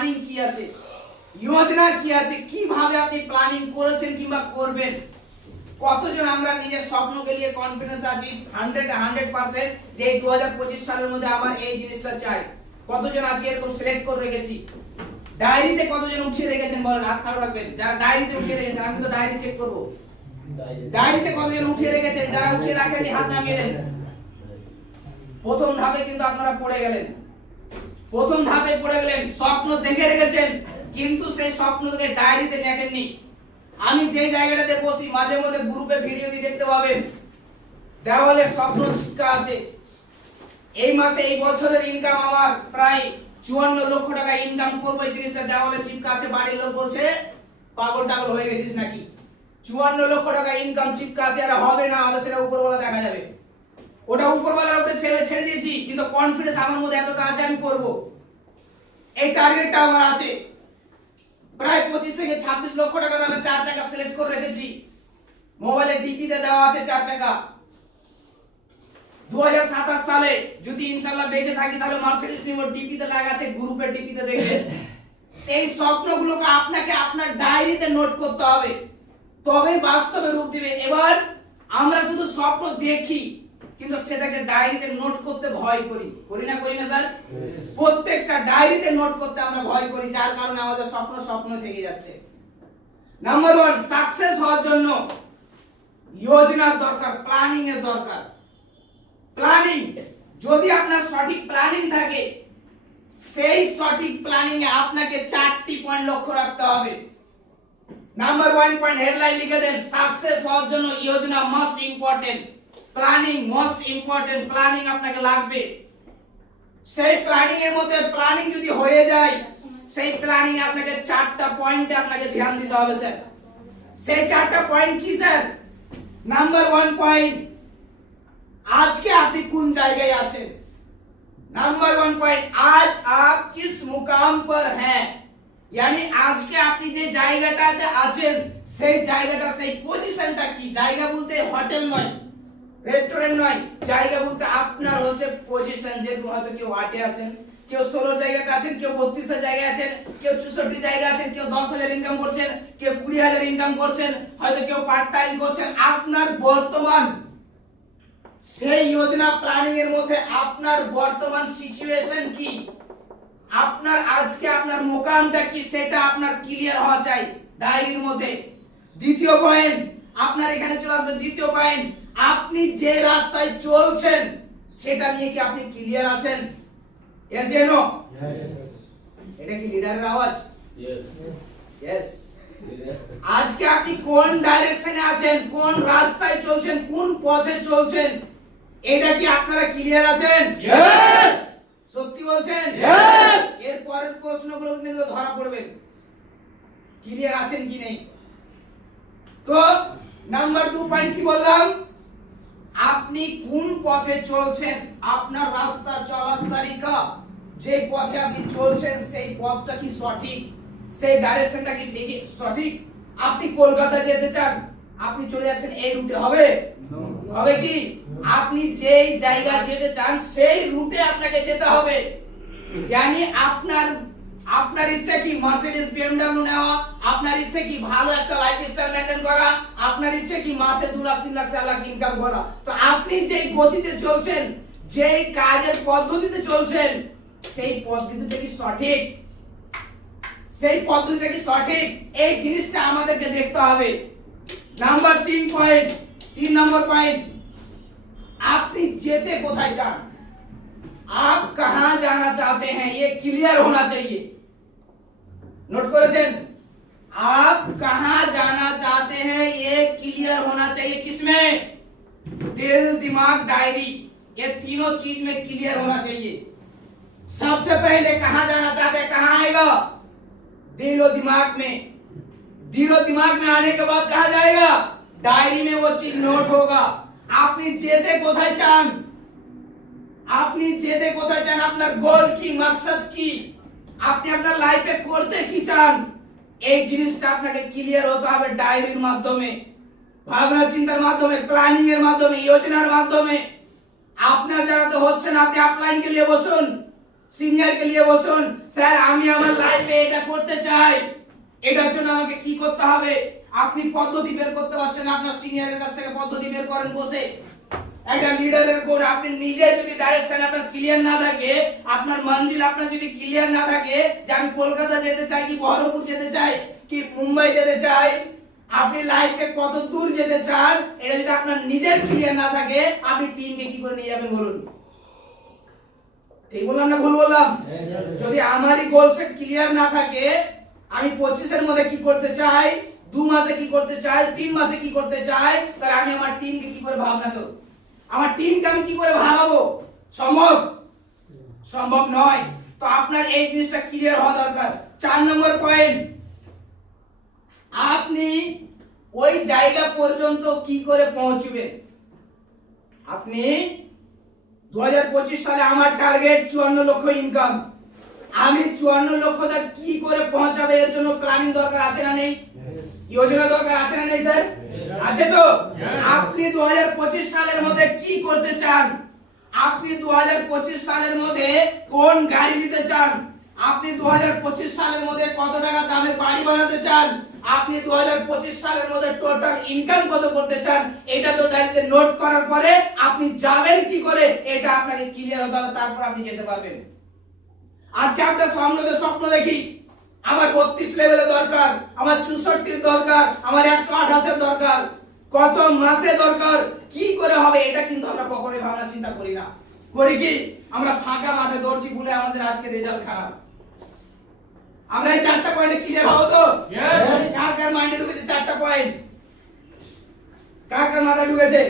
Planning কি আছে, যোজনা কি আছে, কিভাবে আপনি প্ল্যানিং করেছেন কিংবা করবেন। কতজন আমরা নিজের স্বপ্নকে নিয়ে কনফিডেন্স আছি 100% যে 2025 সালের মধ্যে আমার এই জিনিসটা চাই। কতজন আছি এরকম সিলেক্ট করে রেখেছি। ডায়েরিতে কতজন উঠিয়ে রেখেছেন বলেন, হাত খাড়া রাখবেন যারা ডায়েরিতে উঠিয়ে রেখেছেন। আমি তো ডায়েরি চেক করব। ডায়েরিতে কতজন উঠিয়ে রেখেছেন, যারা উঠিয়ে রাখেননি হাত নামিয়ে দেন। প্রথম ধাপে কিন্তু আপনারা পড়ে গেলেন। প্রথম ধাপে পড়ে গেলেন, স্বপ্ন দেখে রেখেছেন কিন্তু সেই স্বপ্নকে ডায়েরিতে লেখেননি। আমি যে জায়গাটাতে বসি মাঝে মধ্যে গ্রুপে ভিডিও দিয়ে দেখতে পাবেন দেওয়ালে স্বপ্ন চিপকা আছে। এই মাসে এই বছরের ইনকাম আমার প্রায় 54 লক্ষ টাকা ইনকাম করবো, এই জিনিসটা দেওয়ালে চিপকা আছে। বাড়ির লোক বলছে পাগল টাগল হয়ে গেছিস নাকি, 54 লক্ষ টাকা ইনকাম চিপকা আছে, আর হবে না হবে সেটা উপরওয়ালা দেখা যাবে। ওটা উপরওয়ালার উপরে ছেড়ে দিয়েছি, কিন্তু কনফিডেন্স আমার মধ্যে এতটা আছে আমি করব। এই টার্গেটটা আমার আছে। প্রায় 25 থেকে 26 লক্ষ টাকা দামের 4 চাকা সিলেক্ট করে রেখেছি। মোবাইলে ডিপিতে দেওয়া আছে 4 চাকা। 2027 সালে যদি ইনশাআল্লাহ বেঁচে থাকি তাহলে মার্সিডিজ নিব, ডিপিতে লাগা আছে, গ্রুপের ডিপিতে দেখবেন। এই স্বপ্নগুলোকে আপনাকে আপনার ডায়েরিতে নোট করতে হবে, তবেই বাস্তবে রূপ দিবে। এবার আমরা শুধু স্বপ্ন দেখি কিন্তু সেটাকে ডায়েরিতে নোট করতে ভয় করি, করি না স্যার? প্রত্যেকটা ডায়েরিতে নোট করতে আমরা ভয় করি, যার কারণে আমাদের স্বপ্ন থেকে যাচ্ছে। নাম্বার 1, সাকসেস হওয়ার জন্য যোজনার দরকার, প্ল্যানিং এর দরকার। প্ল্যানিং, যদি আপনার সঠিক প্ল্যানিং থাকে সেই সঠিক প্ল্যানিং এ আপনাকে 4টি পয়েন্ট লক্ষ্য রাখতে হবে। নাম্বার 1 পয়েন্ট হেডলাইন লিখে দেন, সাকসেস হওয়ার জন্য যোজনা must important, planning most important. Planning আপনাকে লাগবে। সেই প্ল্যানিং এর মধ্যে প্ল্যানিং যদি হয়ে যায় সেই প্ল্যানিং এ আপনাকে 4টা পয়েন্টে আপনাকে ধ্যান দিতে হবে স্যার। সেই 4টা পয়েন্ট কি স্যার? নাম্বার 1 পয়েন্ট, আজকে আপনি কোন জায়গায় আছেন। नंबर 1 पॉइंट, आज आप किस मुकाम पर हैं, यानी আজকে আপনি যে জায়গাটাতে আছেন সেই জায়গাটা, সেই পজিশনটা কি। জায়গা বলতে হোটেল নয়, রেস্টুরেন্ট নয়, জায়গা বলতে আপনার হচ্ছে পজিশন। যে হয়তো কেউ 8 এ আছেন, কেউ 16 জায়গাতে আছেন, কেউ 32 জায়গায় আছেন, কেউ 64 জায়গায় আছেন, কেউ 10,000 ইনকাম করছেন, কেউ 20,000 ইনকাম করছেন, হয়তো কেউ পার্ট টাইম করছেন। আপনার বর্তমান সেই যোজনা প্ল্যানিং এর মধ্যে আপনার বর্তমান সিচুয়েশন কি, আপনার আজকে আপনার মোকামটা কি, সেটা আপনার ক্লিয়ার হওয়া চাই ডায়েরির মধ্যে। দ্বিতীয় পয়েন্ট, আপনার এখানে চলে আসবে দ্বিতীয় পয়েন্ট, আপনি যে রাস্তায় চলছেন সেটা নিয়ে কি আপনি ক্লিয়ার আছেন? यस या नो? यस। এটা কি লিডারের আওয়াজ? Yes yes. আজকে আপনি কোন ডাইরেকশনে আছেন, কোন রাস্তায় চলছেন, কোন পথে চলছেন, এটা কি আপনারা ক্লিয়ার আছেন? यस। সত্যি বলছেন? यस। এর পরের প্রশ্নগুলো কিন্তু ধরা পড়বে, ক্লিয়ার আছেন কি নেই। তো নাম্বার 2 পয়েন্ট কি বললাম, আপনি কোন পথে চলছেন, আপনার রাস্তা চলার তরিকা, যে পথে আপনি চলছেন সেই পথটা কি সঠিক, সেই ডাইরেকশনটা কি ঠিক সঠিক। আপনি কলকাতা যেতে চান, আপনি চলে যাচ্ছেন এই রুটে, হবে? হবে কি? আপনি যেই জায়গা যেতে চান সেই রুটে আপনাকে যেতে হবে। यानी আপনার ইচ্ছা কি মার্সিডিজ বিএমডব্লিউ নেওয়া, আপনার ইচ্ছা কি ভালো একটা লাইফস্টাইল মেইনটেইন করা, আপনার ইচ্ছা কি মাসে 2 লাখ 3 লাখ 4 লাখ ইনকাম করা। তো আপনি যেই গতিতে চলছেন, যেই কাজের পদ্ধতিতে চলছেন সেই পদ্ধতিটা কি সঠিক, সেই পদ্ধতিটা কি সঠিক, এই জিনিসটা আমাদেরকে দেখতে হবে। নাম্বার 3 পয়েন্ট, 3 নম্বর পয়েন্ট, আপনি যেতে কোথায় চান, आप कहां जाना चाहते हैं, ये क्लियर होना चाहिए। नोट करेছেন? आप कहां जाना चाहते हैं ये क्लियर होना चाहिए। किसमें? दिल, दिमाग, डायरी, ये तीनों चीज में क्लियर होना चाहिए। सबसे पहले कहां जाना चाहते हैं, कहां आएगा? दिल और दिमाग में। दिल और दिमाग में आने के बाद कहां जाएगा? डायरी में वो चीज नोट होगा। আপনি যেতে কোথায় চান, আপনি যেতে কোথায় চান, আপনার গোল কি, মাকসাদ কি, আপনি আপনার লাইফে করতে কি চান, এই জিনিসটা আপনাকে ক্লিয়ার হতে হবে ডায়েরির মাধ্যমে, ভাবনা চিন্তার মাধ্যমে, প্ল্যানিং এর মাধ্যমে, যোজনার মাধ্যমে। আপনার যারা তো হচ্ছে না, আপনি আপলাইন কে নিয়ে বসুন, সিনিয়রকে নিয়ে বসুন, স্যার আমি আমার লাইফে এটা করতে চাই, এটার জন্য আমাকে কি করতে হবে। আপনি পদ্ধতি বের করতে পারছেন না, আপনার সিনিয়রের কাছ থেকে পদ্ধতি বের করেন বসে। একটা লিডারের গুণ, আপনি নিজে যদি ডাইরেকশন আপনার ক্লিয়ার না থাকে, আপনার মঞ্জিল আপনার যদি ক্লিয়ার না থাকে যে আমি কলকাতা যেতে চাই কি বহরমপুর যেতে চাই কি মুম্বাই যেতে চাই, আপনি লাইফে কত দূর যেতে চান, এটা যদি আপনার নিজের ক্লিয়ার না থাকে, আপনি টিমকে কি করে নিয়ে যাবেন বলুন? ঠিক বললাম না ভুল বললাম? যদি আমারই গোল সেট ক্লিয়ার না থাকে, আমি 25 এর মধ্যে কি করতে চাই, 2 মাসে কি করতে চাই, 3 মাসে কি করতে চাই, তাহলে আমি আমার টিমকে কি করে ভাবনা দেব? আমার টিমকে আমি কি করে ভাবাবো? সম্ভব? সম্ভব নয়। তো আপনার এই জিনিসটা ক্লিয়ার হওয়া দরকার। 4 নম্বর পয়েন্ট, আপনি ওই জায়গা পর্যন্ত কি করে পৌঁছবেন। আপনি 2025 সালে আমার টার্গেট 54 লক্ষ ইনকাম। আমি 54 লক্ষটা কি করে পৌঁছাবে, এর জন্য প্ল্যানিং দরকার আছে না নেই? যোজনা দরকার আছে না নেই স্যার? আছে তো? আপনি 2025 সালের মধ্যে কি করতে চান? আপনি 2025 সালের মধ্যে কোন গাড়ি নিতে চান? আপনি 2025 সালের মধ্যে কত টাকা দামের বাড়ি বানাতে চান? আপনি 2025 সালের মধ্যে টোটাল ইনকাম কত করতে চান? এটা তো ডাইরেক্ট নোট করার পরে আপনি যাবেন কি করে, এটা আপনাকে ক্লিয়ার হতে হবে, তারপর আপনি যেতে পারবেন। আজকে আমরা স্বপ্ন দেখি আমার 32 লেভেলে দরকার, আমার 64 দরকার, আমার 128 দরকার, কত মাসে দরকার, কি করে হবে, এটা কিন্তু আমরা কখনোই ভাবনা চিন্তা করি না। করি কি? আমরা ফাঁকা মাঠে দৌড়ছি বলে আমাদের আজকে রেজাল্ট খারাপ। আমরা এই 4টা পয়েন্টে ক্লিয়ার হবো তো? কার কার মাইন্ডে ঢুকেছে 4টা পয়েন্ট? কার কার মাথায় ঢুকেছে?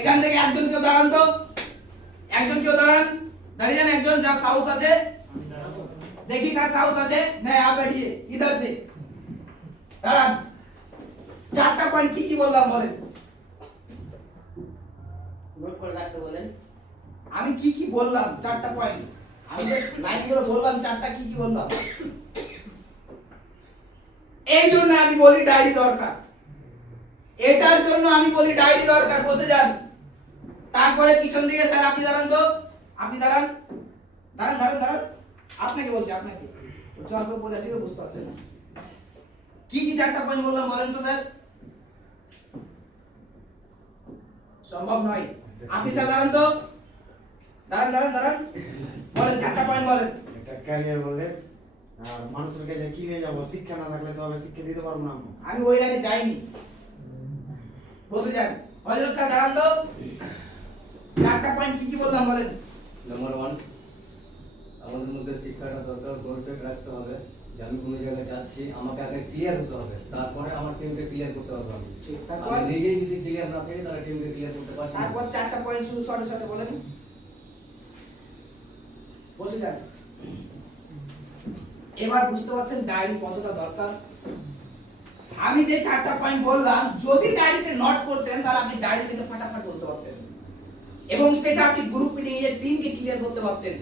এখান থেকে একজন কেউ দাঁড়ান তো, একজন কেউ দাঁড়ান, দাঁড়িয়ে যান একজন যার সাহস আছে, देखिए का साउथ আছে না, आप बैठिए इधर से দাঁড়ান। 4টা পয়েন্ট কি কি বললাম বলেন, নোট করে রাখতে বলেন। আমি কি কি বললাম 4টা পয়েন্ট, আমি যে লাইন করে বললাম 4টা কি কি বললাম। এই জন্য আমি বলি ডায়েরি দরকার, এটার জন্য আমি বলি ডায়েরি দরকার। বসে যান, তারপরে পিছন দিকে স্যার আপনি দাঁড়ান তো, আপনি দাঁড়ান দাঁড়ান দাঁড়ান দাঁড়ান, আপনাকে বলছি, আপনাকে চশমা পরে আছে তো বুঝতে পারছেন না। কি কি 4টা পয়েন্ট বললাম বলেন তো স্যার? সম্ভব নয়। আপনি স্যার দাঁড়ান তো, দাঁড়ান দাঁড়ান দাঁড়ান, বলেন 4টা পয়েন্ট বলেন। একটা ক্যারিয়ার বলেন, আর মানুষের কাছে কি নিয়ে যাব, শিক্ষা না থাকলে তো আমি শিক্ষা দিতে পারবো না। আমি ওই লাইনে যাইনি, বসে যান। বলেন স্যার দাঁড়ান তো, 4টা পয়েন্ট কি কি বললাম বলেন। নাম্বার 1, আমাদের মধ্যে শিক্ষাটা দরকার, গোলসেট রাখতে হবে যে আমি কোন জায়গায় যাচ্ছি, আমাকে আগে ক্লিয়ার হতে হবে, তারপরে আমার টিমকে ক্লিয়ার করতে হবে। আমি নিজেই যদি ক্লিয়ার না থাকি তাহলে টিমকে ক্লিয়ার করতে পারছি না। তারপর 4টা পয়েন্ট শুধু শর্টে শর্টে বলেন, বসে যান। এবার বুঝতে পারছেন ডায়েরি কতটা দরকার। আমি যে 4টা পয়েন্ট বললাম, যদি ডায়েরিতে নোট করতেন তাহলে আপনি ডায়েরি থেকে ফটাফট বলতে পারতেন এবং সেটা আপনি গ্রুপ নিয়ে টিমকে ক্লিয়ার করতে পারতেন।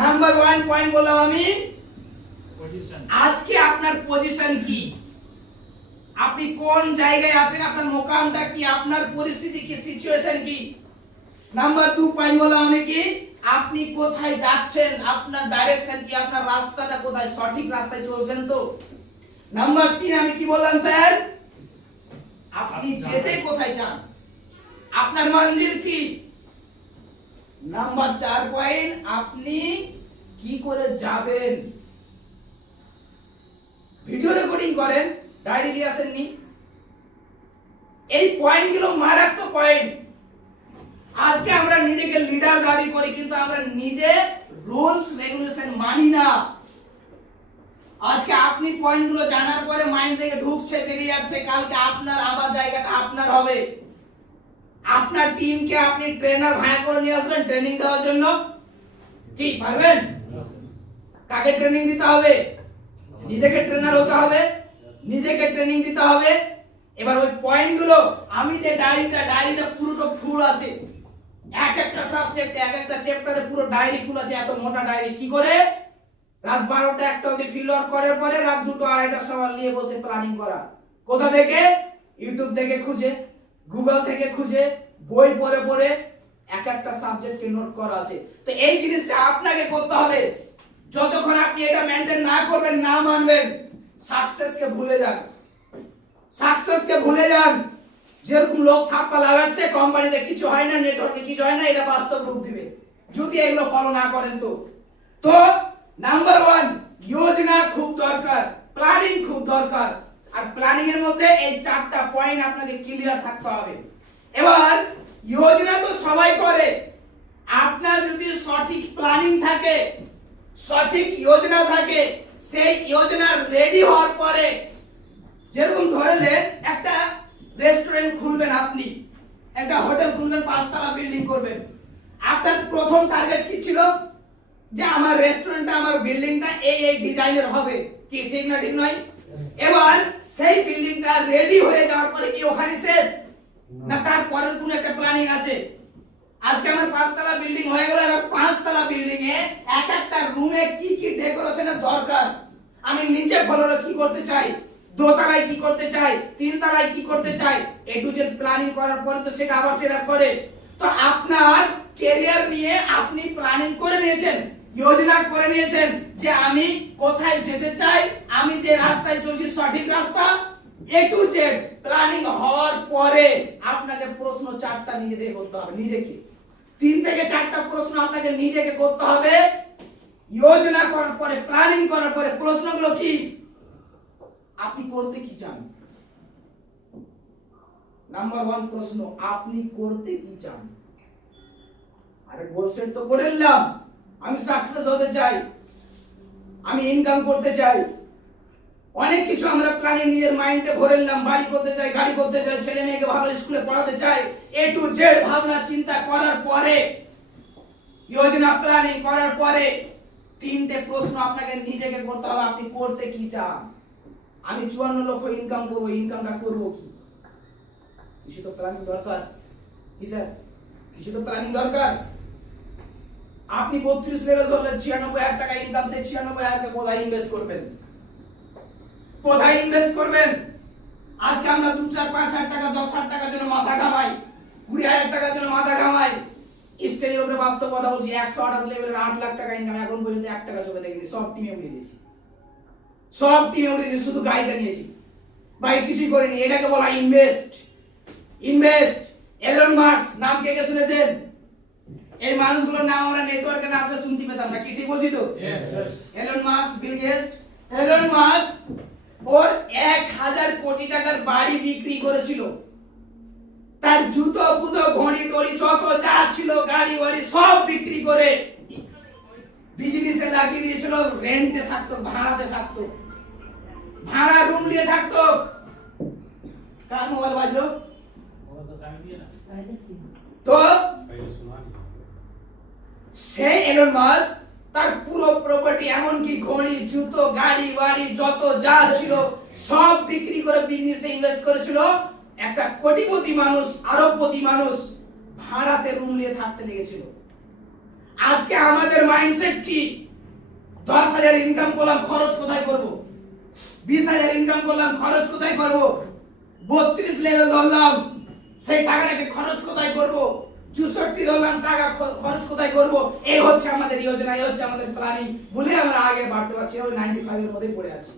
নাম্বার 1 পয়েন্ট বললাম আমি, পজিশন। আজকে আপনার পজিশন কি, আপনি কোন জায়গায় আছেন, আপনার মোকামটা কি, আপনার পরিস্থিতি কি, সিচুয়েশন কি। নাম্বার 2 পয়েন্ট বললাম আমি কি, আপনি কোথায় যাচ্ছেন, আপনার ডাইরেকশন কি, আপনার রাস্তাটা কোথায়, সঠিক রাস্তায় চলছেন তো। নাম্বার 3 আমি কি বললাম স্যার, আপনি যেতে কোথায় চান, আপনার মঞ্জিল কি। নাম্বার 4 পয়েন্ট, আপনি কি করে যাবেন। ভিডিও রেকর্ডিং করেন, ডায়েরি নিয়ে আসেননি। এই পয়েন্টগুলো মারাত্মক পয়েন্ট। আজকে আমরা নিজেকে লিডার দাবি করি কিন্তু আমরা নিজে রুলস রেগুলেশন মানি না। আজকে আপনি পয়েন্টগুলো জানার পরে মাইন্ড থেকে ঢুকছে, বেরিয়ে যাচ্ছে, কালকে আপনার আবার জায়গাটা আপনার হবে। আপনার টিমকে আপনি ট্রেনার ভাড়া করে নিয়ে আসবেন ট্রেনিং দেওয়ার জন্য, কি পারবেন? কাকে ট্রেনিং দিতে হবে? নিজেকে ট্রেনার হতে হবে, নিজেকে ট্রেনিং দিতে হবে। এবার ওই পয়েন্টগুলো, আমি যে ডায়েরিটা পুরোটা ফুল আছে, এক একটা সাবজেক্টে এক একটা চ্যাপ্টারে পুরো ডায়েরি ফুল আছে, এত মোটা ডায়েরি। কি করে? রাত 12টা 1টা অবধি ফিল ওয়ার্ক করার পরে রাত 2টো 2:30টার সময় নিয়ে বসে প্ল্যানিং করা। কোথা থেকে? ইউটিউব থেকে খুঁজে, গুগল থেকে খুঁজে, বই পড়ে পড়ে, এক একটা সাবজেক্টকে নোট করা আছে। তো এই জিনিসটা আপনাকে করতে হবে। যতক্ষণ আপনি এটা মেইনটেইন না করবেন, না মানবেন, সাকসেসকে ভুলে যান, সাকসেসকে ভুলে যান। যেরকম লোক থাপ্পা লাগাচ্ছে কোম্পানিতে কিছু হয় না, নেটওয়ার্কে কিছু হয় না, এটা বাস্তব রূপ দিবে যদি এগুলো ফলো না করেন। তো নাম্বার 1 যোজনা খুব দরকার, প্ল্যানিং খুব দরকার। আর প্ল্যানিং এর মধ্যে এই 4টা পয়েন্ট আপনাকে ক্লিয়ার থাকতে হবে। এবার যোজনা তো সবাই করে, আপনার যদি সঠিক প্ল্যানিং থাকে, সঠিক যোজনা থাকে, সেই যোজনা রেডি হওয়ার পরে, যেরকম ধরলেন একটা রেস্টুরেন্ট খুলবেন, আপনি একটা হোটেল খুলবেন, 5 তলা বিল্ডিং করবেন। আপনার প্রথম টার্গেট কি ছিল? যে আমার রেস্টুরেন্টটা, আমার বিল্ডিংটা এই ডিজাইনের হবে, কি ঠিক না ঠিক নয়? এবার সেই বিল্ডিংটা রেডি হয়ে যাওয়ার পরে কি ওখানে শেষ না তারপরের কোনো একটা প্ল্যানিং আছে? আজকে আমার 5 তলা বিল্ডিং হয়ে গেল, এবার 5 তলা বিল্ডিং এ এক একটা রুমে কি কি ডেকোরেশনের দরকার, আমি নিচে ফ্লোরে কি করতে চাই, দোতলায় কি করতে চাই, 3 তলায় কি করতে চাই, এ টু জেড প্ল্যানিং করার পরে তো সেটা আবার সেট আপ করে। তো আপনার ক্যারিয়ার নিয়ে আপনি প্ল্যানিং করে নিয়েছেন, যোজনা করে নিয়েছেন যে আমি কোথায় যেতে চাই, আমি যে রাস্তায় চলছি সঠিক রাস্তা, এ টু জেড প্ল্যানিং হওয়ার পরে আপনাকে প্রশ্ন 4টা নিজেকে করতে হবে, নিজেকে 3 থেকে 4টা প্রশ্ন আপনাকে নিজেকে করতে হবে। যোজনা করার পরে, প্ল্যানিং করার পরে প্রশ্নগুলো কি? আপনি করতে কি চান? নাম্বার 1 প্রশ্ন, আপনি করতে কি চান? আরে গোল সেট তো করে নিলাম, আমি সাকসেস হতে চাই, আমি ইনকাম করতে চাই, অনেক কিছু আমরা প্ল্যানিং নিজের মাইন্ডে ভরে নিলাম, বাড়ি করতে চাই, গাড়ি করতে চাই, ছেলে মেয়েকে ভালো স্কুলে পড়াতে চাই, এ টু জেড ভাবনা চিন্তা করার পরে, যোজনা প্ল্যানিং করার পরে 3টে প্রশ্ন আপনাকে নিজেকে করতে হবে, আপনি করতে কি চান? আমি 54 লক্ষ ইনকাম করব, ইনকামটা করব কি? কিছু তো প্ল্যানিং দরকার, কি স্যার? কিছু তো প্ল্যানিং দরকার। আপনি 32 লেভেল ধরলেন, 96,000 টাকা ইনকাম, সেই 96,000 কোথায় ইনভেস্ট করবেন? কোথায় ইনভেস্ট করবেন? আজকে আমরা 2, 4, 5,000 টাকা, 10,000 টাকার জন্য মাথা ঘামাই, 20,000 টাকার জন্য মাথা ঘামাই। স্টেজের উপরে বাস্তব কথা বলছি, 128 লেভেলের 8 লাখ টাকা ইনকাম, এখন পর্যন্ত 1 টাকা চোখে দেখিনি, সব টিমে উড়িয়ে দিয়েছি, সব টিমে উড়িয়ে দিয়েছি, শুধু গাড়িটা নিয়েছি, ভাই কিছুই করিনি। এটাকে বলা ইনভেস্ট। ইনভেস্ট। এলন মাস্ক নাম কে কে শুনেছেন? এই মানুষগুলোর নাম আমরা নেটওয়ার্কে না আসলে শুনতে পেতাম না, কি ঠিক বলছি তো? Elon Musk, Bill Gates. Elon Musk ওর 1,000 কোটি টাকার বাড়ি বিক্রি করেছিল, তার জুতো বুতো ঘড়ি টড়ি যত যা ছিল, গাড়ি বাড়ি সব বিক্রি করে বিজনেসে লাগিয়ে দিয়েছিল। রেন্টে থাকতো, ভাড়াতে থাকতো, ভাড়া রুম নিয়ে থাকতো। কার মোবাইল বাজলো? তো সেই এলন মাস্ক তার পুরো প্রপার্টি, এমনকি ঘড়ি, জুতো, গাড়ি বাড়ি যত যা ছিল সব বিক্রি করে বিজনেসে ইনভেস্ট করেছিল। একটা কোটিপতি মানুষ, আরবপতি মানুষ ভাড়াতে রুম নিয়ে থাকতে লেগেছিল। আজকে আমাদের মাইন্ডসেট কি? 10,000 ইনকাম করলাম, খরচ কোথায় করব? 20,000 ইনকাম করলাম, খরচ কোথায় করব? 32 লেভেল ধরলাম, সেই টাকাটাকে খরচ কোথায় করব? 64 ধরলাম, টাকা খরচ কোথায় করব? এই হচ্ছে আমাদের যোজনা, এই হচ্ছে আমাদের প্ল্যানিং বলে আমরা আগে বাড়তে পারছি। ওই 95 এর মধ্যে পড়ে আছি,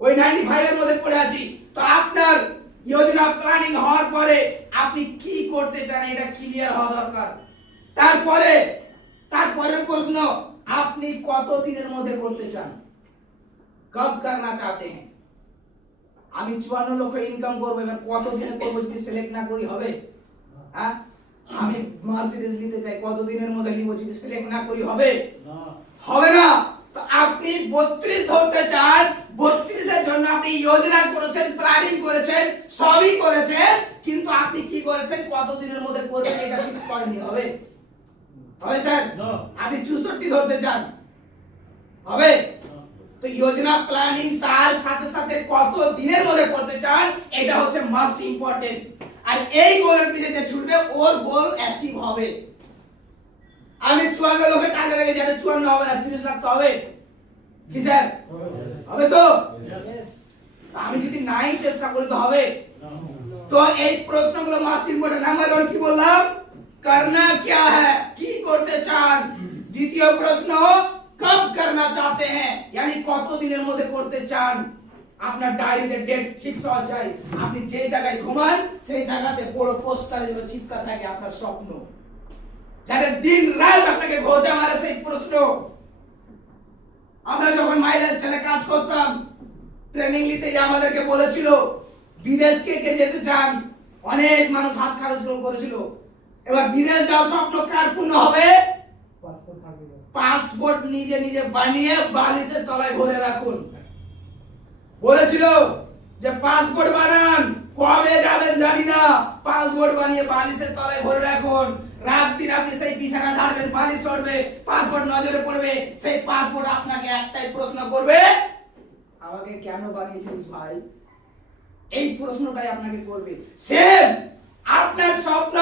ওই 95 এর মধ্যে পড়ে আছি। তো আপনার যোজনা প্ল্যানিং হওয়ার পরে আপনি কি করতে চান এটা ক্লিয়ার হওয়া দরকার। তারপরের প্রশ্ন, আপনি কত দিনের মধ্যে করতে চান? কব করনা চাহতে হ্যাঁ? আমি 54 লক্ষ ইনকাম করব, এবার কত দিনে করব? যদি সিলেক্ট না করি হবে? হ্যাঁ, আমি মার্সিডিজ নিতে চাই, কত দিনের মধ্যে নিব? যদি সিলেক্ট না করি হবে? হবে না। তো আপনি 32 ধরতে চান, 32 এর জন্য আপনি যোজনা করেছেন, প্ল্যানিং করেছেন, সবই করেছেন, কিন্তু আপনি কি করেছেন? কত দিনের মধ্যে করবেন এটা ফিক্স করেননি। হবে? হবে স্যার? আপনি 64 ধরতে চান, হবে? তো যোজনা প্ল্যানিং তার সাথে সাথে কত দিনের মধ্যে করতে চান এটা হচ্ছে মাস্ট ইম্পর্টেন্ট। আর এই গোলের পিছনে যে ছুটবে ওর গোল অ্যাচিভ হবে। আমি 54 লক্ষের টার্গেট রেখেছি, এটা 54 হবে না, 30 লাখ তো হবে, কি স্যার? হবে তো? আমি যদি নাই চেষ্টা করি তো হবে? তো এই প্রশ্নগুলো মাস্ট ইম্পর্টেন্ট। নাম্বার 1 কি বললাম? करना क्या है কি করতে চান দ্বিতীয় প্রশ্ন কব करना चाहते हैं यानी কত দিনের মধ্যে করতে চান আপনার ডায়েরিতে ডেট ফিক্স হওয়া চাই আপনি যে জায়গায় ঘুমান সেই জায়গাতে বড় পোস্টারে যেন চিপকা থাকে আপনার স্বপ্ন যাতে দিন রাত আপনাকে ঘোচা মারে সেই প্রশ্ন আমরা যখন মাইলেজ ছেলে কাজ করতাম ট্রেনিং নিতে আমাদেরকে বলেছিল বিদেশ কে যেতে চান অনেক মানুষ হাত খরচ করেছিল এবার বিদেশ যাওয়ার স্বপ্ন কার পূর্ণ হবে পাসপোর্ট নিজে নিজে বানিয়ে বালিশের তলায় ভরে রাখুন বলেছিল যে পাসপোর্ট বানান কবে যাবেন জানি না পাসপোর্ট বানিয়ে বালিশের তলায় ভরে রাখুন রাত দিন আপনি সেই বিছানা ছাড়বেন বালিশ সরবে পাসপোর্ট নজরে পড়বে সেই পাসপোর্ট আপনাকে একটাই প্রশ্ন করবে আমাকে কেন বানিয়েছিস ভাই এই প্রশ্নটাই আপনাকে করবে সেম আপনার স্বপ্ন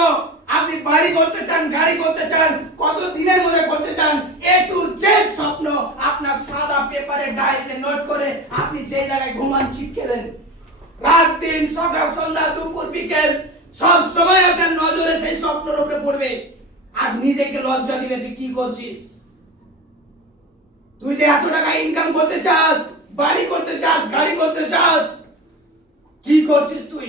আপনি বাড়ি করতে চান গাড়ি করতে চান কত দিনের মধ্যে করতে চান এ টু জেড স্বপ্ন আপনার সাদা পেপারে ডায়েরিতে নোট করে আপনি যে জায়গায় ঘুমান চিপকে দেন রাত দিন সকাল সন্ধ্যা দুপুর বিকেল সব সময় আপনার নজরে সেই স্বপ্নের উপরে পড়বে আর নিজেকে লজ্জা দিবে তুই কি করছিস তুই যে এত টাকা ইনকাম করতে চাস বাড়ি করতে চাস গাড়ি করতে চাস কি করছিস তুই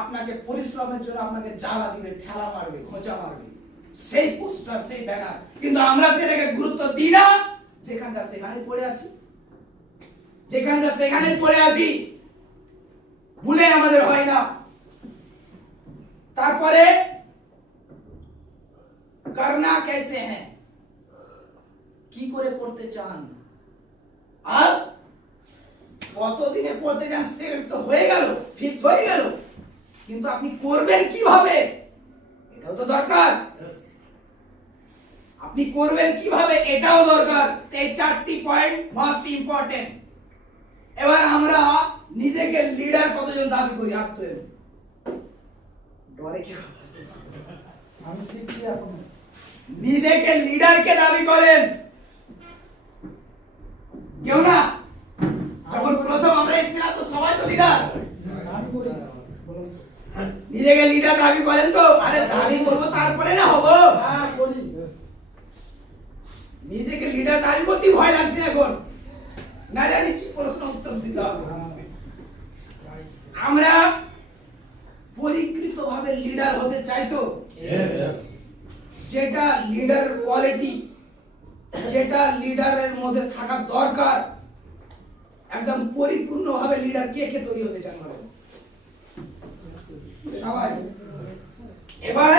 আপনাকে পরিশ্রমের জন্য আপনাকে জ্বালা দিবে ঠেলা মারবে খোঁচা মারবে সেই পোস্টার সেই ব্যানার কিন্তু আমরা সেটাকে গুরুত্ব দিই না যেখানকার সেখানেই পড়ে আছি যেখানকার সেখানেই পড়ে আছি ভুলে আমাদের হয় না তারপরে करना कैसे है কি করে করতে চান আর কতদিনে করতে চান সেট তো হয়ে গেল ফিক্স হয়ে গেল কিন্তু আপনি করবেন কিভাবে এটাও তো দরকার আপনি করবেন কিভাবে এটাও দরকার এই চারটি পয়েন্ট মোস্ট ইম্পর্টেন্ট এবার আমরা নিজেকে লিডার কতজন দাবি করি হাত তুলে ডরে কি আমি শিখছি এখন নিজেকে লিডারকে দাবি করেন কেউ না যখন প্রথম আমরা এসেছিলাম তো সবাই তো লিডার নিজেকে লিডার দাবি করেন তো আরে দাবি করবো তারপরে না হবো নিজেকে লিডার দাবি করতে ভয় লাগছে এখন না জানি কি প্রশ্ন উত্তর দিতে হবে আমরা পরিকৃত ভাবে লিডার হতে চাই তো যেটা লিডারের কোয়ালিটি যেটা লিডারের মধ্যে থাকা দরকার একদম পরিপূর্ণভাবে লিডার কে কে তৈরি হতে চান সবাই এবার